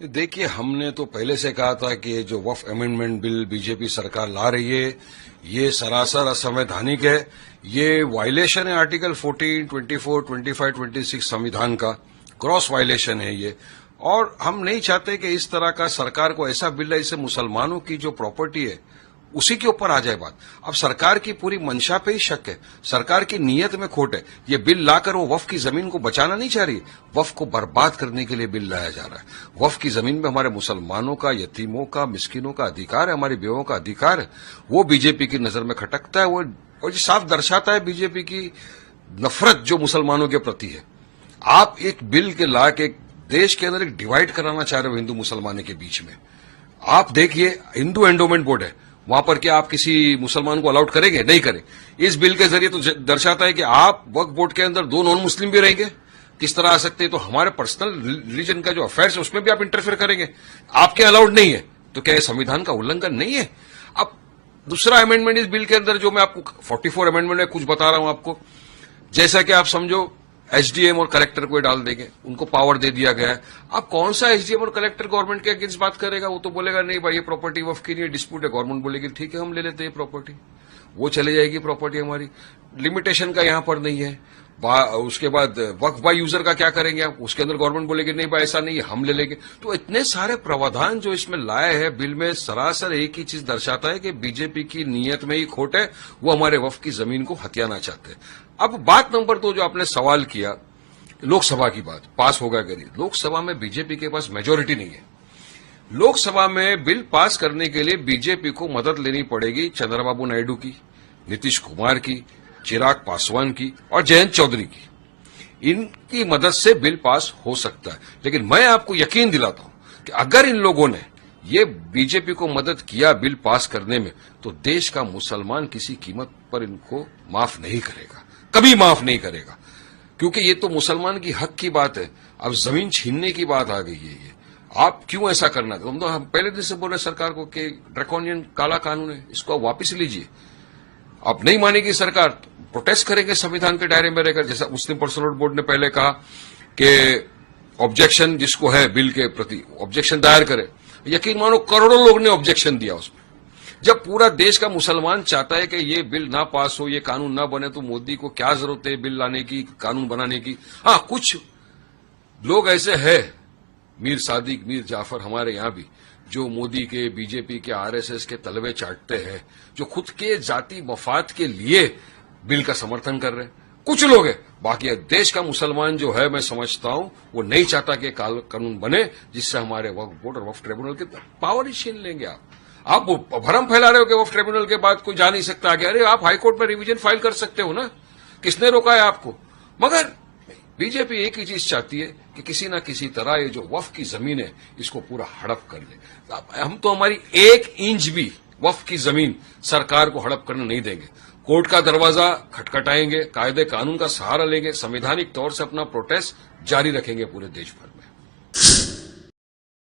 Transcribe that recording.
देखिए, हमने तो पहले से कहा था कि ये जो वक्फ अमेंडमेंट बिल बीजेपी सरकार ला रही है, ये सरासर असंवैधानिक है। ये वायलेशन है आर्टिकल 14, 24, 25, 26 संविधान का, क्रॉस वायलेशन है ये। और हम नहीं चाहते कि इस तरह का सरकार को ऐसा बिल है जिससे मुसलमानों की जो प्रॉपर्टी है उसी के ऊपर आ जाए बात। अब सरकार की पूरी मंशा पे ही शक है, सरकार की नीयत में खोट है। ये बिल लाकर वो वक्फ की जमीन को बचाना नहीं चाह रही, वक्फ को बर्बाद करने के लिए बिल लाया जा रहा है। वक्फ की जमीन में हमारे मुसलमानों का, यतीमों का, मिस्किनों का अधिकार है, हमारी बेवों का अधिकार है, वो बीजेपी की नजर में खटकता है। वो और ये साफ दर्शाता है बीजेपी की नफरत जो मुसलमानों के प्रति है। आप एक बिल के ला के देश के अंदर एक डिवाइड कराना चाह रहे हो हिंदू मुसलमानों के बीच में। आप देखिए, हिंदू एंडोमेंट बोर्ड है, वहां पर क्या आप किसी मुसलमान को अलाउड करेंगे? नहीं करें। इस बिल के जरिए तो दर्शाता है कि आप वक्फ बोर्ड के अंदर दो नॉन मुस्लिम भी रहेंगे, किस तरह आ सकते हैं? तो हमारे पर्सनल रिलीजन का जो अफेयर्स है उसमें भी आप इंटरफेयर करेंगे, आपके अलाउड नहीं है, तो क्या यह संविधान का उल्लंघन नहीं है? अब दूसरा अमेंडमेंट इस बिल के अंदर जो मैं आपको 44 अमेंडमेंट में कुछ बता रहा हूं आपको, जैसा कि आप समझो एसडीएम और कलेक्टर को डाल देंगे, उनको पावर दे दिया गया है। अब कौन सा एसडीएम और कलेक्टर गवर्नमेंट के अगेंस्ट बात करेगा? वो तो बोलेगा नहीं भाई ये प्रॉपर्टी वक्फ की नहीं है, डिस्प्यूट है। गवर्नमेंट बोलेगी ठीक है हम ले लेते हैं प्रॉपर्टी, वो चले जाएगी प्रॉपर्टी हमारी। लिमिटेशन का यहां पर नहीं है। उसके बाद वक्फ बाय यूजर का क्या करेंगे आप? उसके अंदर गवर्नमेंट बोलेगी नहीं भाई ऐसा नहीं है, हम ले लेंगे। तो इतने सारे प्रावधान जो इसमें लाए हैं बिल में, सरासर एक ही चीज दर्शाता है कि बीजेपी की नीयत में ही खोट है, वो हमारे वक्फ की जमीन को हथियाना चाहते हैं। अब बात नंबर 2 जो आपने सवाल किया, लोकसभा की बात पास होगा करिए। लोकसभा में बीजेपी के पास मेजोरिटी नहीं है। लोकसभा में बिल पास करने के लिए बीजेपी को मदद लेनी पड़ेगी चंद्रबाबू नायडू की, नीतीश कुमार की, चिराग पासवान की और जयंत चौधरी की। इनकी मदद से बिल पास हो सकता है। लेकिन मैं आपको यकीन दिलाता हूं कि अगर इन लोगों ने ये बीजेपी को मदद किया बिल पास करने में, तो देश का मुसलमान किसी कीमत पर इनको माफ नहीं करेगा, कभी माफ नहीं करेगा। क्योंकि ये तो मुसलमान की हक की बात है, अब जमीन छीनने की बात आ गई है। ये आप क्यों ऐसा करना? हम पहले दिन से बोल रहे सरकार को कि ड्रैकोनियन काला कानून है, इसको आप वापस लीजिए। आप नहीं मानेगी सरकार, प्रोटेस्ट करेंगे संविधान के दायरे में रहकर। जैसा मुस्लिम पर्सनल बोर्ड ने पहले कहा कि ऑब्जेक्शन जिसको है बिल के प्रति ऑब्जेक्शन दायर करे, यकीन मानो करोड़ों लोग ने ऑब्जेक्शन दिया उसमें। जब पूरा देश का मुसलमान चाहता है कि ये बिल ना पास हो, ये कानून ना बने, तो मोदी को क्या जरूरत है बिल लाने की, कानून बनाने की? हाँ, कुछ लोग ऐसे हैं, मीर सादिक, मीर जाफर हमारे यहां भी, जो मोदी के, बीजेपी के, आरएसएस के तलवे चाटते हैं, जो खुद के जाति मफाद के लिए बिल का समर्थन कर रहे हैं। कुछ लोग हैं, बाकी देश का मुसलमान जो है, मैं समझता हूं वो नहीं चाहता कि कानून बने जिससे हमारे वक्फ बोर्ड और वक्फ ट्रिब्यूनल के पावर ही छीन लेंगे। आप भरम फैला रहे हो कि वक्फ ट्रिब्यूनल के बाद कोई जा नहीं सकता आगे। अरे आप हाईकोर्ट में रिवीजन फाइल कर सकते हो ना, किसने रोका है आपको? मगर बीजेपी एक ही चीज चाहती है कि किसी ना किसी तरह ये जो वक्फ की जमीन है इसको पूरा हड़प कर ले। हम तो हमारी 1 इंच भी वक्फ की जमीन सरकार को हड़प करने नहीं देंगे। कोर्ट का दरवाजा खटखटाएंगे, कायदे कानून का सहारा लेंगे, संवैधानिक तौर से अपना प्रोटेस्ट जारी रखेंगे पूरे देश भर।